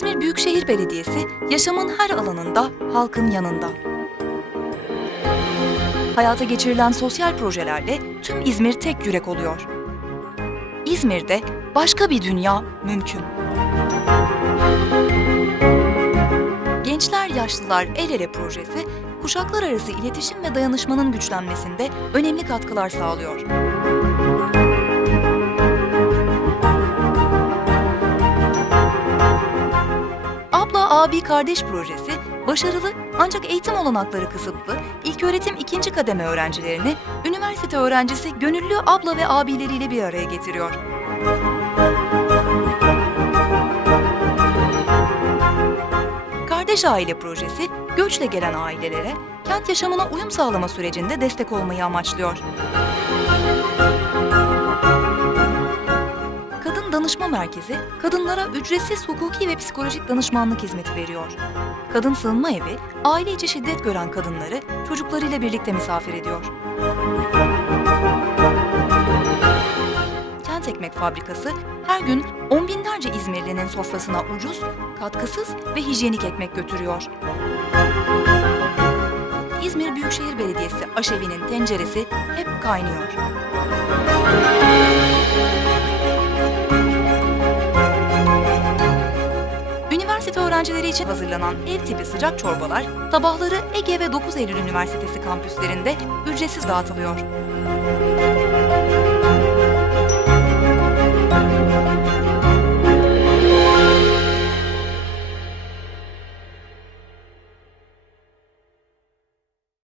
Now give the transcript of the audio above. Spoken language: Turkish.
İzmir Büyükşehir Belediyesi yaşamın her alanında halkın yanında. Hayata geçirilen sosyal projelerle tüm İzmir tek yürek oluyor. İzmir'de başka bir dünya mümkün. Gençler Yaşlılar El Ele projesi, kuşaklar arası iletişim ve dayanışmanın güçlenmesinde önemli katkılar sağlıyor. Abi Kardeş projesi, başarılı ancak eğitim olanakları kısıtlı ilköğretim ikinci kademe öğrencilerini üniversite öğrencisi gönüllü abla ve abileriyle bir araya getiriyor. Kardeş Aile Projesi, göçle gelen ailelere kent yaşamına uyum sağlama sürecinde destek olmayı amaçlıyor. Merkezi, kadınlara ücretsiz hukuki ve psikolojik danışmanlık hizmeti veriyor. Kadın Sığınma Evi, aile içi şiddet gören kadınları çocuklarıyla birlikte misafir ediyor. Kent Ekmek Fabrikası her gün on binlerce İzmirlinin sofrasına ucuz, katkısız ve hijyenik ekmek götürüyor. İzmir Büyükşehir Belediyesi aşevinin tenceresi hep kaynıyor. Üniversite öğrencileri için hazırlanan ev tipi sıcak çorbalar sabahları Ege ve 9 Eylül Üniversitesi kampüslerinde ücretsiz dağıtılıyor.